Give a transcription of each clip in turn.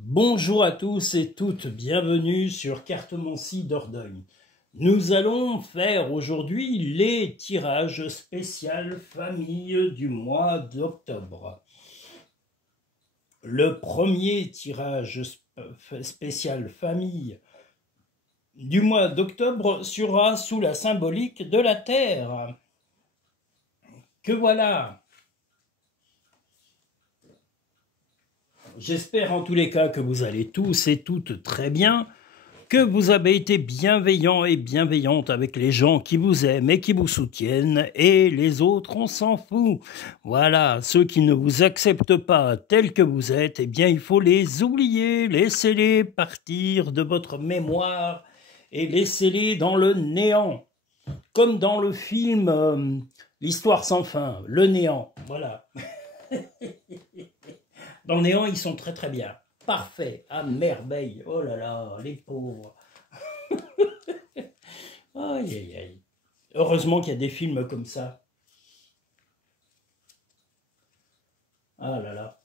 Bonjour à tous et toutes, bienvenue sur Cartomancie Dordogne. Nous allons faire aujourd'hui les tirages spécial famille du mois d'octobre. Le premier tirage spécial famille du mois d'octobre sera sous la symbolique de la Terre. Que voilà! J'espère en tous les cas que vous allez tous et toutes très bien, que vous avez été bienveillants et bienveillantes avec les gens qui vous aiment et qui vous soutiennent, et les autres, on s'en fout. Voilà, ceux qui ne vous acceptent pas tels que vous êtes, eh bien il faut les oublier, laissez-les partir de votre mémoire et laissez-les dans le néant. Comme dans le film L'Histoire sans fin, le néant, voilà. Dans le néant, ils sont très très bien. Parfait, à merveille. Oh là là, les pauvres. Aïe aïe aïe. Heureusement qu'il y a des films comme ça. Ah là là.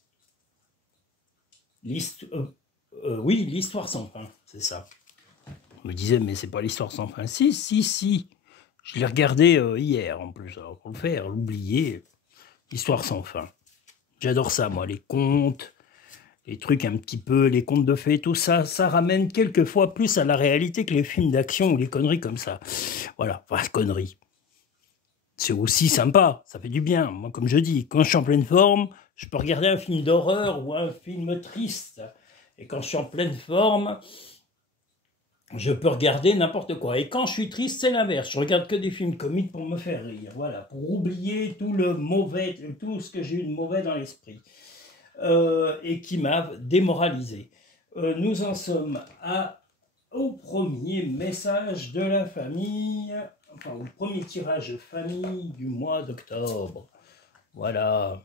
Oui, l'histoire sans fin, c'est ça. On me disait, mais c'est pas l'histoire sans fin. Si, si, si. Je l'ai regardé hier en plus. Alors, pour le faire, l'oublier. L'histoire sans fin. J'adore ça, moi, les contes, les trucs un petit peu, les contes de fées, tout ça, ça ramène quelquefois plus à la réalité que les films d'action ou les conneries comme ça. Voilà, enfin, conneries. C'est aussi sympa, ça fait du bien. Moi, comme je dis, quand je suis en pleine forme, je peux regarder un film d'horreur ou un film triste. Et quand je suis en pleine forme, je peux regarder n'importe quoi. Et quand je suis triste, c'est l'inverse. Je regarde que des films comiques pour me faire rire. Voilà, pour oublier tout le mauvais, tout ce que j'ai eu de mauvais dans l'esprit. Et qui m'a démoralisé. Nous en sommes au premier message de la famille, enfin au premier tirage famille du mois d'octobre. Voilà.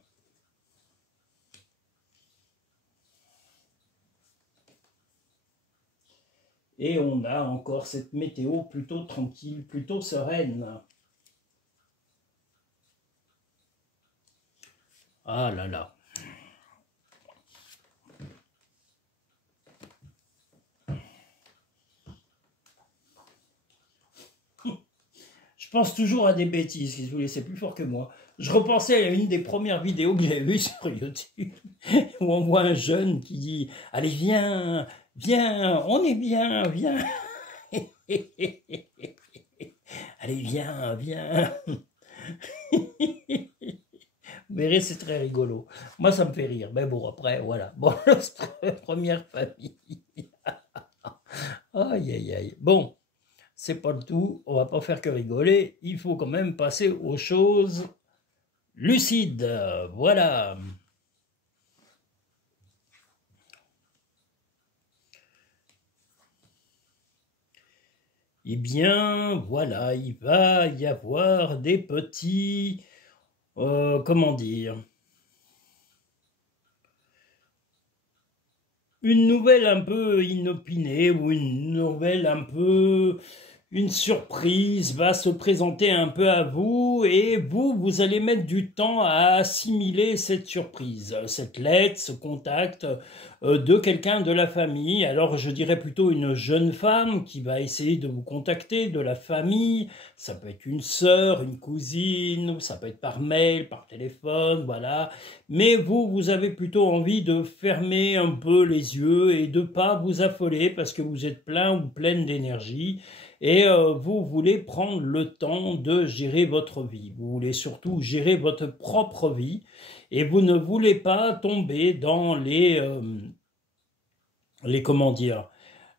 Et on a encore cette météo plutôt tranquille, plutôt sereine. Ah là là. Je pense toujours à des bêtises, si vous voulez, c'est plus fort que moi. Je repensais à une des premières vidéos que j'avais vues sur YouTube, où on voit un jeune qui dit « Allez, viens, viens, on est bien, viens. » Allez, viens, viens. Vous verrez, c'est très rigolo. Moi, ça me fait rire. Mais bon, après, voilà. Bon, première famille. Aïe, aïe, aïe. Bon, c'est pas le tout. On va pas faire que rigoler. Il faut quand même passer aux choses lucides. Voilà. Eh bien, voilà, il va y avoir des petits... comment dire, une nouvelle un peu inopinée ou une nouvelle un peu, une surprise va se présenter un peu à vous et vous allez mettre du temps à assimiler cette surprise, cette lettre, ce contact de quelqu'un de la famille. Alors je dirais plutôt une jeune femme qui va essayer de vous contacter, de la famille. Ça peut être une sœur, une cousine, ça peut être par mail, par téléphone, voilà. Mais vous avez plutôt envie de fermer un peu les yeux et de pas vous affoler parce que vous êtes plein ou pleine d'énergie. Et vous voulez prendre le temps de gérer votre vie. Vous voulez surtout gérer votre propre vie et vous ne voulez pas tomber dans les comment dire,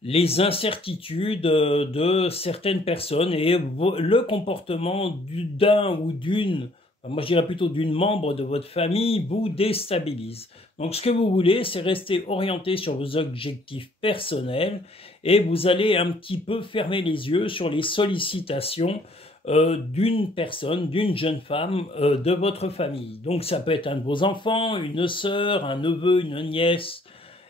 les incertitudes de certaines personnes et le comportement d'un ou d'une, moi je dirais plutôt d'une membre de votre famille vous déstabilise. Donc ce que vous voulez, c'est rester orienté sur vos objectifs personnels et vous allez un petit peu fermer les yeux sur les sollicitations d'une personne, d'une jeune femme de votre famille. Donc ça peut être un de vos enfants, une sœur, un neveu, une nièce.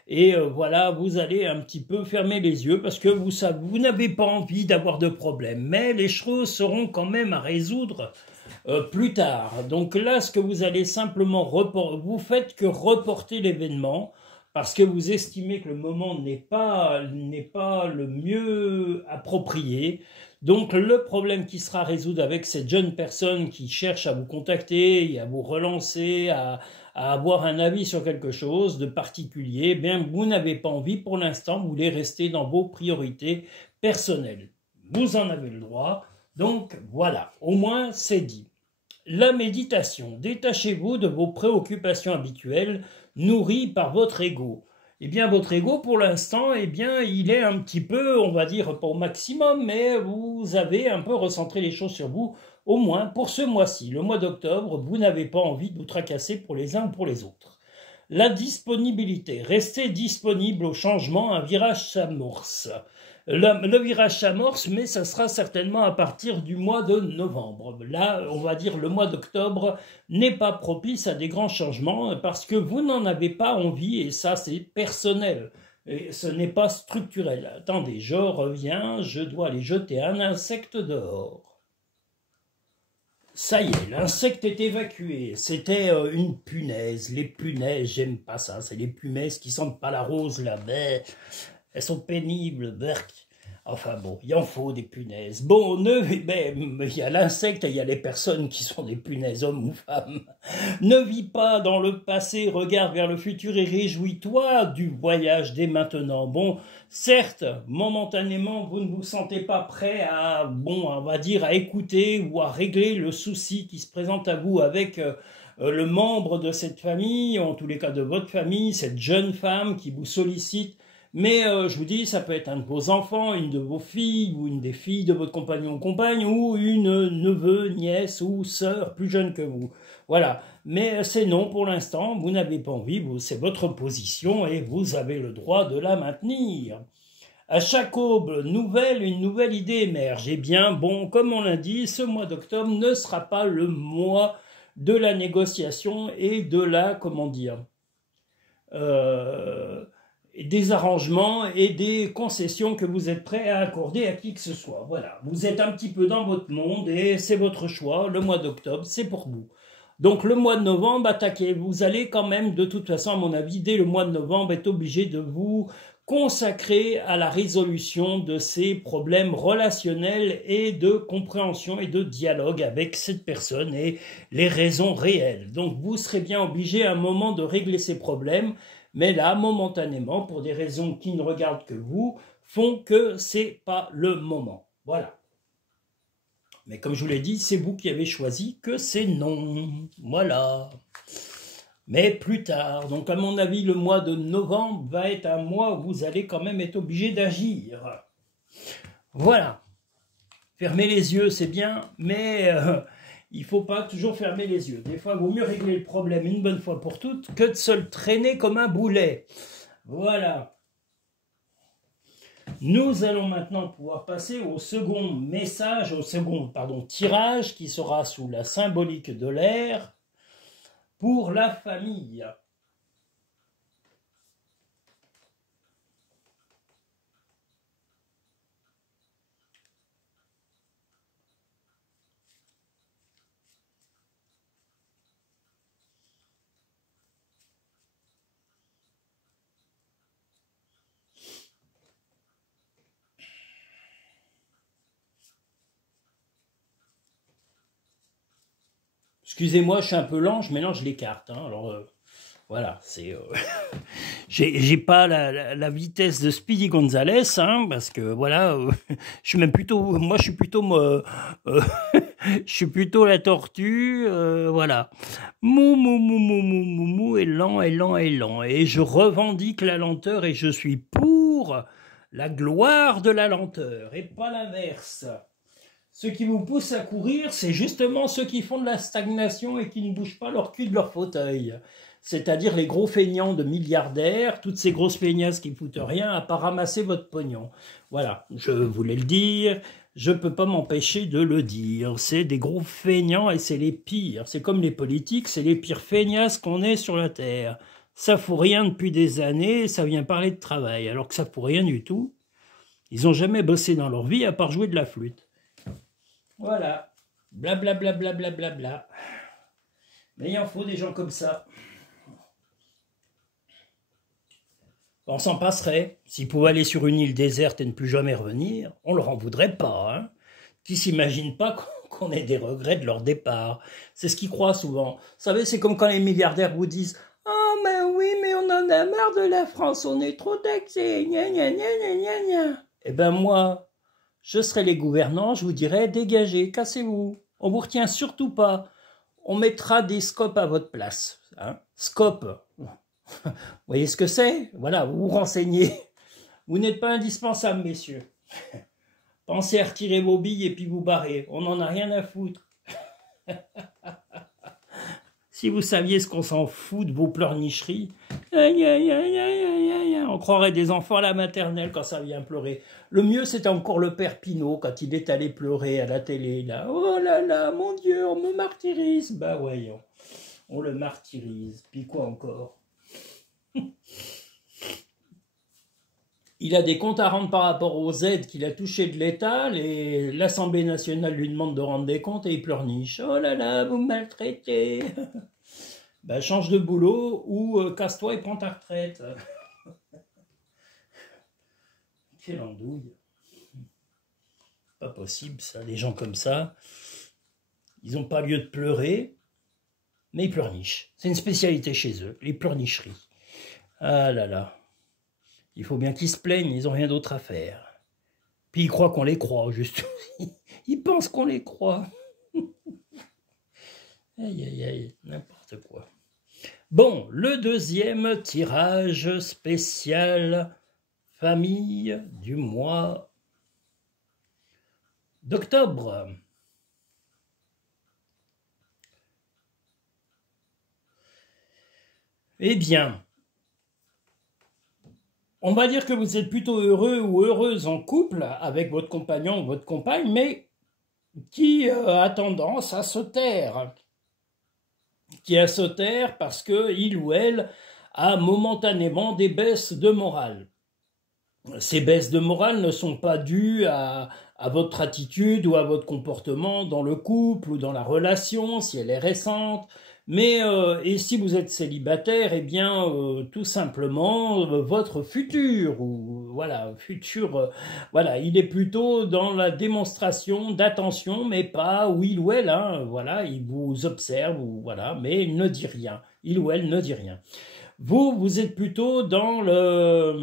Et voilà, vous allez un petit peu fermer les yeux parce que vous n'avez pas envie d'avoir de problème. Mais les choses seront quand même à résoudre plus tard. Donc là, ce que vous allez simplement vous faites que reporter l'événement parce que vous estimez que le moment n'est pas le mieux approprié. Donc le problème qui sera à résoudre avec cette jeune personne qui cherche à vous contacter et à vous relancer, à avoir un avis sur quelque chose de particulier, bien vous n'avez pas envie pour l'instant, vous voulez rester dans vos priorités personnelles. Vous en avez le droit, donc voilà, au moins c'est dit. La méditation, détachez-vous de vos préoccupations habituelles nourries par votre ego. Eh bien, votre ego, pour l'instant, eh bien, il est un petit peu, on va dire, pas au maximum, mais vous avez un peu recentré les choses sur vous, au moins pour ce mois-ci. Le mois d'octobre, vous n'avez pas envie de vous tracasser pour les uns ou pour les autres. La disponibilité. Restez disponible au changement, un virage s'amorce. Le virage s'amorce, mais ça sera certainement à partir du mois de novembre. Là, on va dire le mois d'octobre n'est pas propice à des grands changements parce que vous n'en avez pas envie et ça c'est personnel. Et ce n'est pas structurel. Attendez, je reviens, je dois aller jeter un insecte dehors. Ça y est, l'insecte est évacué. C'était une punaise. Les punaises, j'aime pas ça. C'est les punaises qui sentent pas la rose là. Mais elles sont pénibles, berk. Enfin bon, il en faut des punaises. Bon, il y a l'insecte et il y a les personnes qui sont des punaises, hommes ou femmes. Ne vis pas dans le passé, regarde vers le futur et réjouis-toi du voyage dès maintenant. Bon, certes, momentanément, vous ne vous sentez pas prêt à, bon, on va dire, à écouter ou à régler le souci qui se présente à vous avec le membre de cette famille, en tous les cas de votre famille, cette jeune femme qui vous sollicite. Mais je vous dis, ça peut être un de vos enfants, une de vos filles, ou une des filles de votre compagnon ou compagne, ou une neveu, nièce ou sœur plus jeune que vous. Voilà. Mais c'est non pour l'instant, vous n'avez pas envie, c'est votre position et vous avez le droit de la maintenir. À chaque aube nouvelle, une nouvelle idée émerge. Eh bien, bon, comme on l'a dit, ce mois d'octobre ne sera pas le mois de la négociation et de la, comment dire, des arrangements et des concessions que vous êtes prêts à accorder à qui que ce soit. Voilà, vous êtes un petit peu dans votre monde et c'est votre choix. Le mois d'octobre, c'est pour vous. Donc le mois de novembre, attaquez. Vous allez quand même, de toute façon, à mon avis, dès le mois de novembre, être obligé de vous consacrer à la résolution de ces problèmes relationnels et de compréhension et de dialogue avec cette personne et les raisons réelles. Donc vous serez bien obligé à un moment de régler ces problèmes. Mais là, momentanément, pour des raisons qui ne regardent que vous, font que c'est pas le moment. Voilà. Mais comme je vous l'ai dit, c'est vous qui avez choisi que c'est non. Voilà. Mais plus tard. Donc à mon avis, le mois de novembre va être un mois où vous allez quand même être obligé d'agir. Voilà. Fermer les yeux, c'est bien, mais il ne faut pas toujours fermer les yeux. Des fois, il vaut mieux régler le problème une bonne fois pour toutes que de se le traîner comme un boulet. Voilà. Nous allons maintenant pouvoir passer au second message, au second tirage qui sera sous la symbolique de l'air pour la famille. Excusez-moi, je suis un peu lent, je mélange les cartes. Hein. Alors, voilà, c'est... j'ai pas la vitesse de Speedy Gonzales, hein, parce que, voilà, je suis même plutôt... Moi, je suis plutôt... je suis plutôt la tortue, voilà. Mou, mou, mou, mou, mou, mou, mou, et lent, et lent, et lent. Et je revendique la lenteur et je suis pour la gloire de la lenteur, et pas l'inverse. Ceux qui vous poussent à courir, c'est justement ceux qui font de la stagnation et qui ne bougent pas leur cul de leur fauteuil. C'est-à-dire les gros feignants de milliardaires, toutes ces grosses feignasses qui ne foutent rien à part ramasser votre pognon. Voilà, je voulais le dire, je ne peux pas m'empêcher de le dire. C'est des gros feignants et c'est les pires. C'est comme les politiques, c'est les pires feignasses qu'on ait sur la Terre. Ça fout rien depuis des années, ça vient parler de travail, alors que ça fout rien du tout. Ils n'ont jamais bossé dans leur vie à part jouer de la flûte. Voilà, blablabla, bla, bla, bla, bla. Mais il en faut des gens comme ça. On s'en passerait. S'ils pouvaient aller sur une île déserte et ne plus jamais revenir, on leur en voudrait pas. Hein. Qui s'imaginent pas qu'on ait des regrets de leur départ. C'est ce qu'ils croient souvent. Vous savez, c'est comme quand les milliardaires vous disent « Oh, mais oui, mais on en a marre de la France, on est trop taxés, gna gna gna gna gna gna. » Eh ben moi, je serais les gouvernants, je vous dirais « Dégagez, cassez-vous. On vous retient surtout pas. On mettra des scopes à votre place. Hein. Scopes. Vous voyez ce que c'est? Voilà, vous vous renseignez. Vous n'êtes pas indispensable, messieurs. Pensez à retirer vos billes et puis vous barrer. On n'en a rien à foutre. Si vous saviez ce qu'on s'en fout de vos pleurnicheries, on croirait des enfants à la maternelle quand ça vient pleurer. Le mieux, c'était encore le père Pinault quand il est allé pleurer à la télé. Là. Oh là là, mon Dieu, on me martyrise. Bah voyons, on le martyrise. Puis quoi encore? Il a des comptes à rendre par rapport aux aides qu'il a touchées de l'État. L'Assemblée nationale lui demande de rendre des comptes et il pleurniche. Oh là là, vous me maltraitez. Ben, change de boulot ou casse-toi et prends ta retraite. Quelle andouille. Pas possible ça, des gens comme ça. Ils n'ont pas lieu de pleurer, mais ils pleurnichent. C'est une spécialité chez eux, les pleurnicheries. Ah là là. Il faut bien qu'ils se plaignent, ils n'ont rien d'autre à faire. Puis ils croient qu'on les croit, juste. Ils pensent qu'on les croit. Aïe, aïe, aïe, n'importe quoi. Bon, le deuxième tirage spécial famille du mois d'octobre. Eh bien, on va dire que vous êtes plutôt heureux ou heureuse en couple avec votre compagnon ou votre compagne, mais qui a tendance à se taire. Qui a se taire parce qu'il ou elle a momentanément des baisses de morale. Ces baisses de morale ne sont pas dues à votre attitude ou à votre comportement dans le couple ou dans la relation, si elle est récente. Mais et si vous êtes célibataire, eh bien tout simplement votre futur ou voilà voilà, il est plutôt dans la démonstration d'attention, mais pas où il ou elle, hein, voilà, il vous observe ou voilà, mais il ne dit rien, il ou elle ne dit rien. Vous êtes plutôt dans la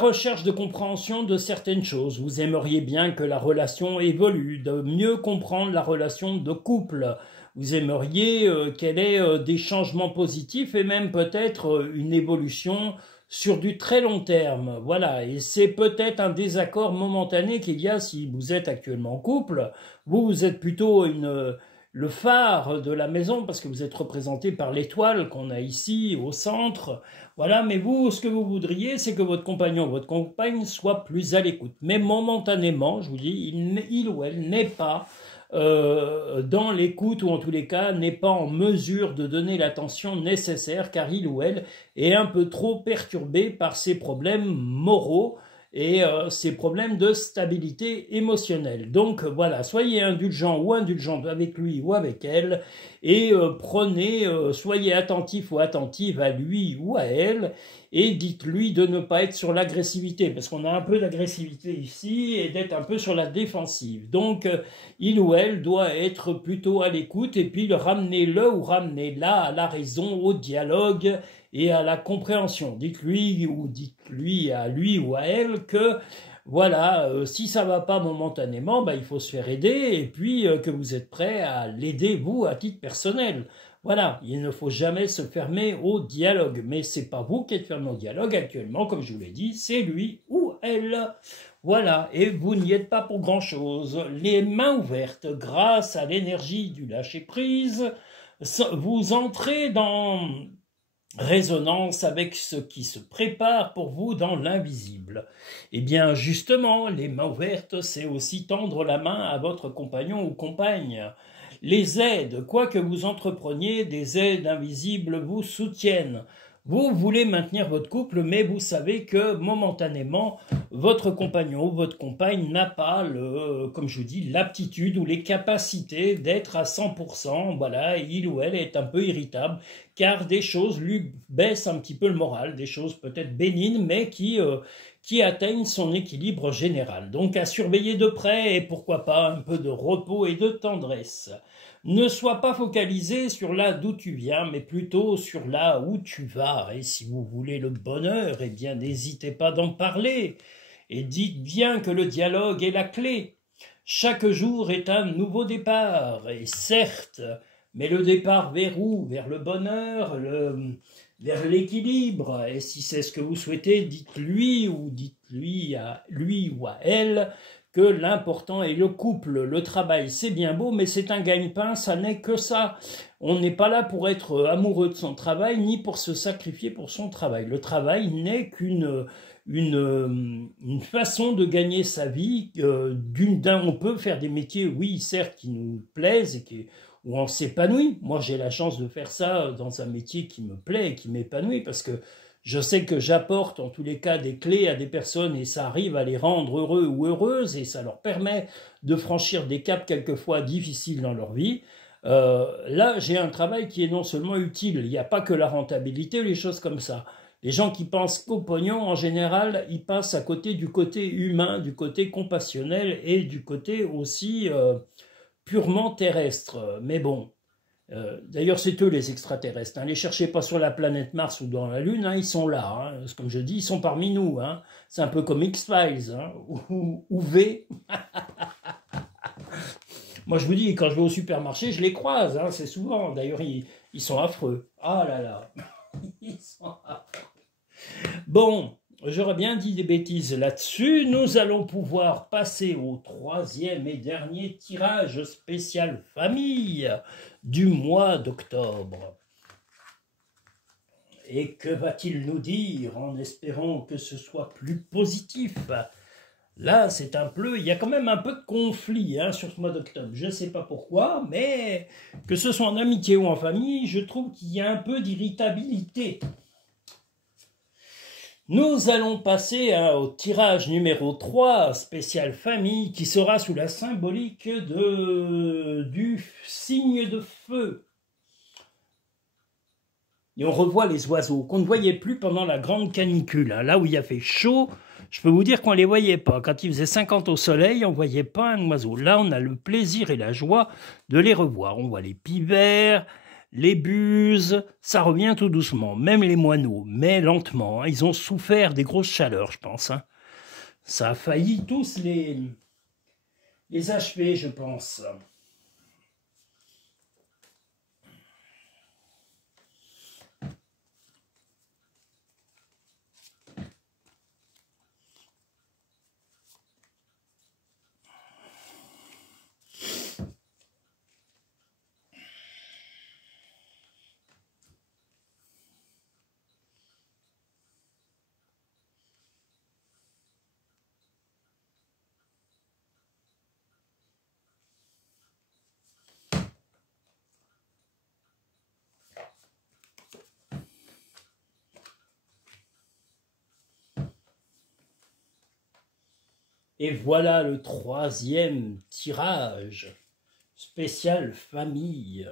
recherche de compréhension de certaines choses. Vous aimeriez bien que la relation évolue, de mieux comprendre la relation de couple. Vous aimeriez qu'elle ait des changements positifs et même peut-être une évolution sur du très long terme. Voilà, et c'est peut-être un désaccord momentané qu'il y a si vous êtes actuellement en couple. Vous êtes plutôt le phare de la maison parce que vous êtes représenté par l'étoile qu'on a ici au centre. Voilà, mais vous, ce que vous voudriez, c'est que votre compagnon ou votre compagne soit plus à l'écoute. Mais momentanément, je vous dis, il ou elle n'est pas dans l'écoute ou en tous les cas n'est pas en mesure de donner l'attention nécessaire car il ou elle est un peu trop perturbé par ses problèmes moraux et ses problèmes de stabilité émotionnelle. Donc voilà, soyez indulgent ou indulgente avec lui ou avec elle et soyez attentif ou attentive à lui ou à elle et dites-lui de ne pas être sur l'agressivité parce qu'on a un peu d'agressivité ici et d'être un peu sur la défensive. Donc il ou elle doit être plutôt à l'écoute et puis ramenez-le ou ramenez-la à la raison, au dialogue et à la compréhension. Dites-lui à lui ou à elle que voilà, si ça va pas momentanément, bah, il faut se faire aider et puis que vous êtes prêt à l'aider vous à titre personnel. Voilà, il ne faut jamais se fermer au dialogue, mais c'est pas vous qui êtes fermé au dialogue actuellement, comme je vous l'ai dit, c'est lui ou elle. Voilà, et vous n'y êtes pas pour grand-chose. Les mains ouvertes, grâce à l'énergie du lâcher-prise, vous entrez dans résonance avec ce qui se prépare pour vous dans l'invisible. Eh bien, justement, les mains ouvertes, c'est aussi tendre la main à votre compagnon ou compagne. Les aides, quoi que vous entrepreniez, des aides invisibles vous soutiennent. Vous voulez maintenir votre couple, mais vous savez que momentanément, votre compagnon ou votre compagne n'a pas, comme je vous dis, l'aptitude ou les capacités d'être à 100%. Voilà, il ou elle est un peu irritable, car des choses lui baissent un petit peu le moral, des choses peut-être bénignes, mais qui atteignent son équilibre général. Donc à surveiller de près et pourquoi pas un peu de repos et de tendresse. Ne sois pas focalisé sur là d'où tu viens, mais plutôt sur là où tu vas. Et si vous voulez le bonheur, eh bien n'hésitez pas d'en parler. Et dites bien que le dialogue est la clé. Chaque jour est un nouveau départ, et certes, mais le départ vers où? Vers le bonheur, vers l'équilibre. Et si c'est ce que vous souhaitez, dites-lui ou dites-lui à lui ou à elle que l'important est le couple. Le travail, c'est bien beau, mais c'est un gagne-pain, ça n'est que ça. On n'est pas là pour être amoureux de son travail, ni pour se sacrifier pour son travail. Le travail n'est une façon de gagner sa vie. On peut faire des métiers, oui, certes, qui nous plaisent et où on s'épanouit. Moi, j'ai la chance de faire ça dans un métier qui me plaît et qui m'épanouit parce que je sais que j'apporte en tous les cas des clés à des personnes et ça arrive à les rendre heureux ou heureuses et ça leur permet de franchir des caps quelquefois difficiles dans leur vie. Là, j'ai un travail qui est non seulement utile, il n'y a pas que la rentabilité ou les choses comme ça. Les gens qui pensent qu'au pognon, en général, ils passent à côté du côté humain, du côté compassionnel et du côté aussi purement terrestre. Mais bon, d'ailleurs, c'est eux les extraterrestres. Hein. Les cherchez pas sur la planète Mars ou dans la Lune, hein, ils sont là. Hein. Comme je dis, ils sont parmi nous. Hein. C'est un peu comme X-Files hein, ou V. Moi, je vous dis, quand je vais au supermarché, je les croise. Hein, c'est souvent. D'ailleurs, ils sont affreux. Ah là là. Ils sont affreux. Bon, j'aurais bien dit des bêtises là-dessus. Nous allons pouvoir passer au troisième et dernier tirage spécial famille du mois d'octobre. Et que va-t-il nous dire en espérant que ce soit plus positif? Là, c'est un peu, il y a quand même un peu de conflit hein, sur ce mois d'octobre. Je ne sais pas pourquoi, mais que ce soit en amitié ou en famille, je trouve qu'il y a un peu d'irritabilité. Nous allons passer au tirage numéro 3, spécial famille, qui sera sous la symbolique du signe de feu. Et on revoit les oiseaux qu'on ne voyait plus pendant la grande canicule. Hein. Là où il a fait chaud, je peux vous dire qu'on ne les voyait pas. Quand il faisait 50 au soleil, on ne voyait pas un oiseau. Là, on a le plaisir et la joie de les revoir. On voit les pivers, les buses, ça revient tout doucement. Même les moineaux, mais lentement. Hein. Ils ont souffert des grosses chaleurs, je pense. Hein. Ça a failli tous les achever, je pense. Et voilà le troisième tirage spécial famille.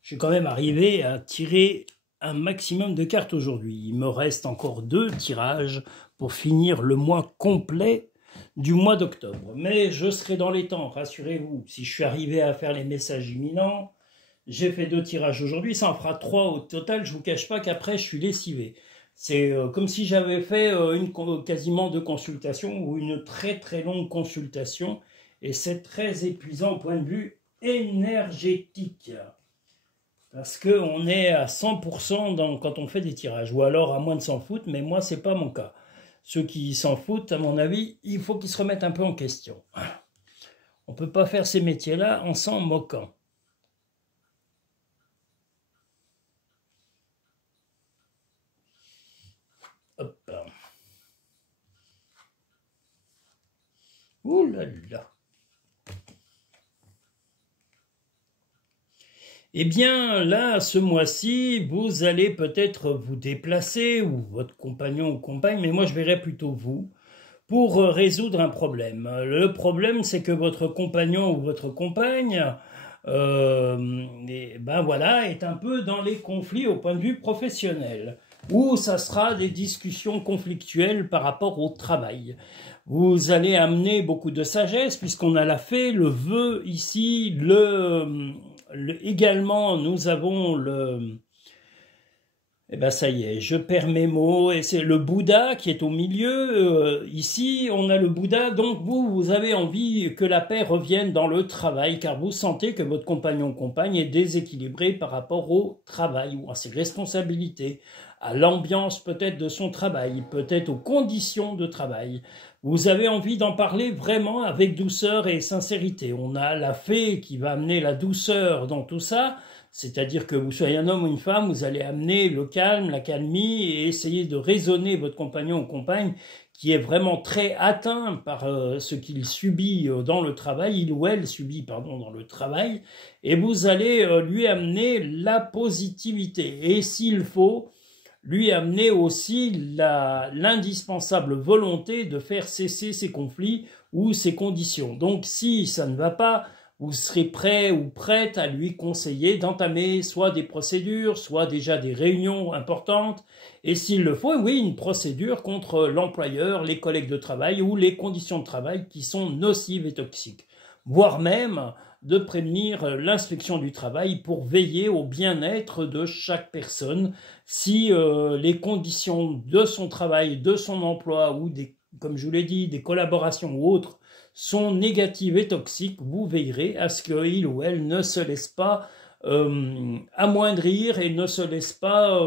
Je suis quand même arrivé à tirer un maximum de cartes aujourd'hui. Il me reste encore 2 tirages pour finir le mois complet du mois d'octobre. Mais je serai dans les temps, rassurez-vous. Si je suis arrivé à faire les messages imminents, j'ai fait 2 tirages aujourd'hui, ça en fera 3 au total. Je ne vous cache pas qu'après, je suis lessivé. C'est comme si j'avais fait quasiment 2 consultations ou une très très longue consultation. Et c'est très épuisant au point de vue énergétique. Parce qu'on est à 100% quand on fait des tirages. Ou alors à moins de s'en foutre, mais moi, ce n'est pas mon cas. Ceux qui s'en foutent, à mon avis, il faut qu'ils se remettent un peu en question. On ne peut pas faire ces métiers-là en s'en moquant. Hop. Ouh là là. Eh bien, là, ce mois-ci, vous allez peut-être vous déplacer, ou votre compagnon ou compagne, mais moi je verrais plutôt vous, pour résoudre un problème. Le problème, c'est que votre compagnon ou votre compagne, ben voilà, est un peu dans les conflits au point de vue professionnel, ou ça sera des discussions conflictuelles par rapport au travail. Vous allez amener beaucoup de sagesse, puisqu'on a la fée, le vœu ici, également, nous avons le... Eh ben ça y est, je perds mes mots, et c'est le Bouddha qui est au milieu. Ici, on a le Bouddha, donc vous avez envie que la paix revienne dans le travail, car vous sentez que votre compagnon ou compagne est déséquilibré par rapport au travail, ou à ses responsabilités, à l'ambiance peut-être de son travail, peut-être aux conditions de travail. Vous avez envie d'en parler vraiment avec douceur et sincérité. On a la fée qui va amener la douceur dans tout ça, c'est-à-dire que vous soyez un homme ou une femme, vous allez amener le calme, la calmie et essayer de raisonner votre compagnon ou compagne qui est vraiment très atteint par ce qu'il subit dans le travail, il ou elle subit, pardon, dans le travail, et vous allez lui amener la positivité. Et s'il faut, lui amener aussi l'indispensable volonté de faire cesser ces conflits ou ces conditions. Donc si ça ne va pas, vous serez prêt ou prête à lui conseiller d'entamer soit des procédures, soit déjà des réunions importantes, et s'il le faut, oui, une procédure contre l'employeur, les collègues de travail ou les conditions de travail qui sont nocives et toxiques, voire même de prévenir l'inspection du travail pour veiller au bien-être de chaque personne si les conditions de son travail, de son emploi ou comme je vous l'ai dit, des collaborations ou autres sont négatives et toxiques, vous veillerez à ce qu'il ou elle ne se laisse pas amoindrir et ne se laisse pas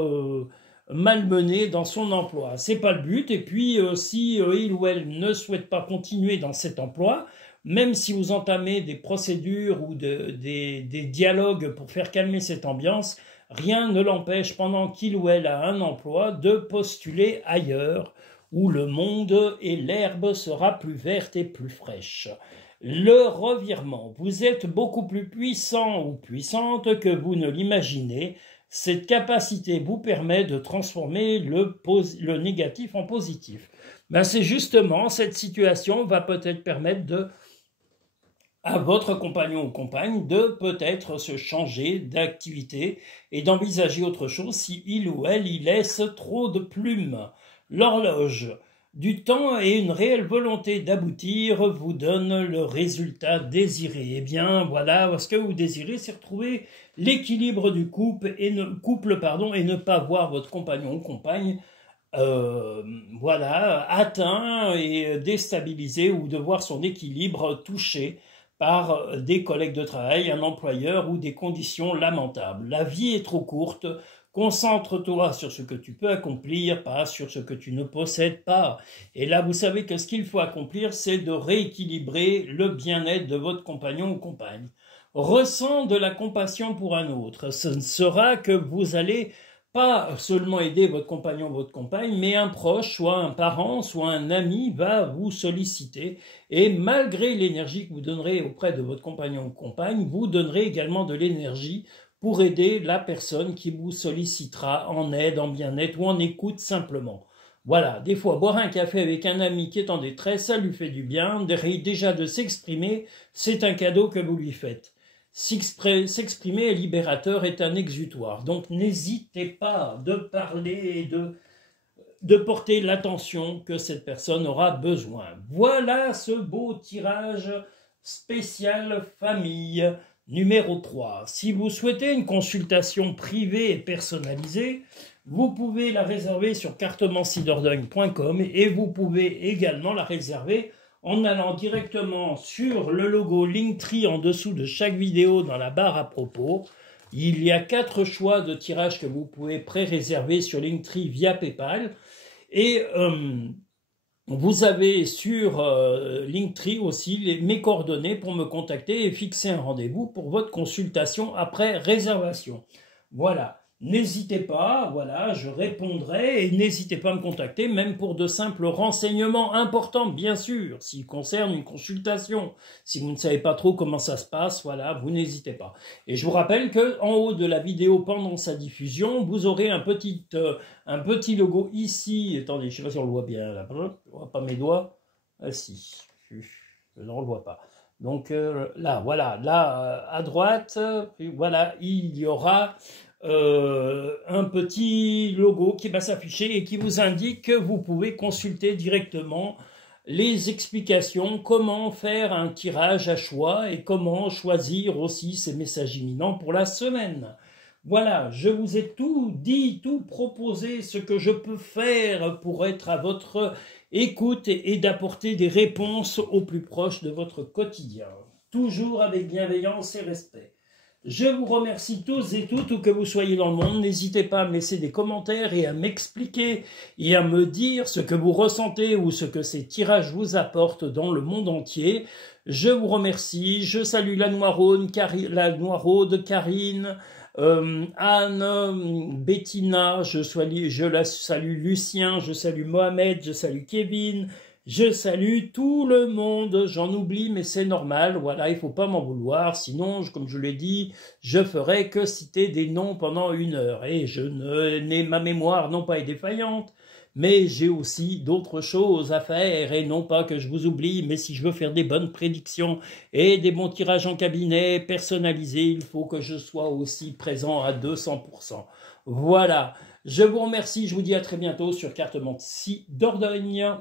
malmener dans son emploi. C'est pas le but. Et puis si il ou elle ne souhaite pas continuer dans cet emploi, même si vous entamez des procédures ou des dialogues pour faire calmer cette ambiance, rien ne l'empêche, pendant qu'il ou elle a un emploi, de postuler ailleurs, où le monde et l'herbe sera plus verte et plus fraîche. Le revirement, vous êtes beaucoup plus puissant ou puissante que vous ne l'imaginez. Cette capacité vous permet de transformer le négatif en positif. Ben c'est justement, cette situation va peut-être permettre à votre compagnon ou compagne de peut-être se changer d'activité et d'envisager autre chose si il ou elle y laisse trop de plumes. L'horloge du temps et une réelle volonté d'aboutir vous donne le résultat désiré. Eh bien, voilà, ce que vous désirez, c'est retrouver l'équilibre du couple et ne pas voir votre compagnon ou compagne voilà, atteint et déstabilisé, ou de voir son équilibre touché par des collègues de travail, un employeur ou des conditions lamentables. La vie est trop courte. Concentre-toi sur ce que tu peux accomplir, pas sur ce que tu ne possèdes pas. Et là, vous savez que ce qu'il faut accomplir, c'est de rééquilibrer le bien-être de votre compagnon ou compagne. Ressens de la compassion pour un autre. Ce ne sera que vous allez pas seulement aider votre compagnon ou votre compagne, mais un proche, soit un parent, soit un ami, va vous solliciter. Et malgré l'énergie que vous donnerez auprès de votre compagnon ou compagne, vous donnerez également de l'énergie pour aider la personne qui vous sollicitera en aide, en bien-être ou en écoute simplement. Voilà, des fois, boire un café avec un ami qui est en détresse, ça lui fait du bien. Déjà de s'exprimer, c'est un cadeau que vous lui faites. S'exprimer est libérateur, est un exutoire. Donc n'hésitez pas de parler et de porter l'attention que cette personne aura besoin. Voilà ce beau tirage spécial famille numéro 3. Si vous souhaitez une consultation privée et personnalisée, vous pouvez la réserver sur cartomancidordogne.com et vous pouvez également la réserver en allant directement sur le logo Linktree en dessous de chaque vidéo dans la barre à propos. Il y a 4 choix de tirage que vous pouvez pré-réserver sur Linktree via PayPal. Et vous avez sur Linktree aussi mes coordonnées pour me contacter et fixer un rendez-vous pour votre consultation après réservation. Voilà. n'hésitez pas, voilà, je répondrai et n'hésitez pas à me contacter, même pour de simples renseignements importants, bien sûr, s'ils concernent une consultation. Si vous ne savez pas trop comment ça se passe, voilà, vous n'hésitez pas. Et je vous rappelle que en haut de la vidéo, pendant sa diffusion, vous aurez un petit logo ici. Attendez, je ne sais pas si on le voit bien, là. Je ne vois pas mes doigts. Ah si, je ne le vois pas. Donc là, voilà, là, à droite, voilà, il y aura un petit logo qui va s'afficher et qui vous indique que vous pouvez consulter directement les explications, comment faire un tirage à choix et comment choisir aussi ces messages imminents pour la semaine. Voilà, je vous ai tout dit, tout proposé, ce que je peux faire pour être à votre écoute et d'apporter des réponses au plus proche de votre quotidien. Toujours avec bienveillance et respect. Je vous remercie tous et toutes, où que vous soyez dans le monde. N'hésitez pas à me laisser des commentaires et à m'expliquer et à me dire ce que vous ressentez ou ce que ces tirages vous apportent dans le monde entier. Je vous remercie. Je salue la Noiraude, Karine, Anne, Bettina, je la salue Lucien, je salue Mohamed, je salue Kevin. Je salue tout le monde, j'en oublie, mais c'est normal, voilà, il ne faut pas m'en vouloir, sinon, comme je l'ai dit, je ferai que citer des noms pendant 1 heure, et ma mémoire non pas est défaillante, mais j'ai aussi d'autres choses à faire, et non pas que je vous oublie, mais si je veux faire des bonnes prédictions et des bons tirages en cabinet personnalisés, il faut que je sois aussi présent à 200%. Voilà, je vous remercie, je vous dis à très bientôt sur Cartomancie Dordogne.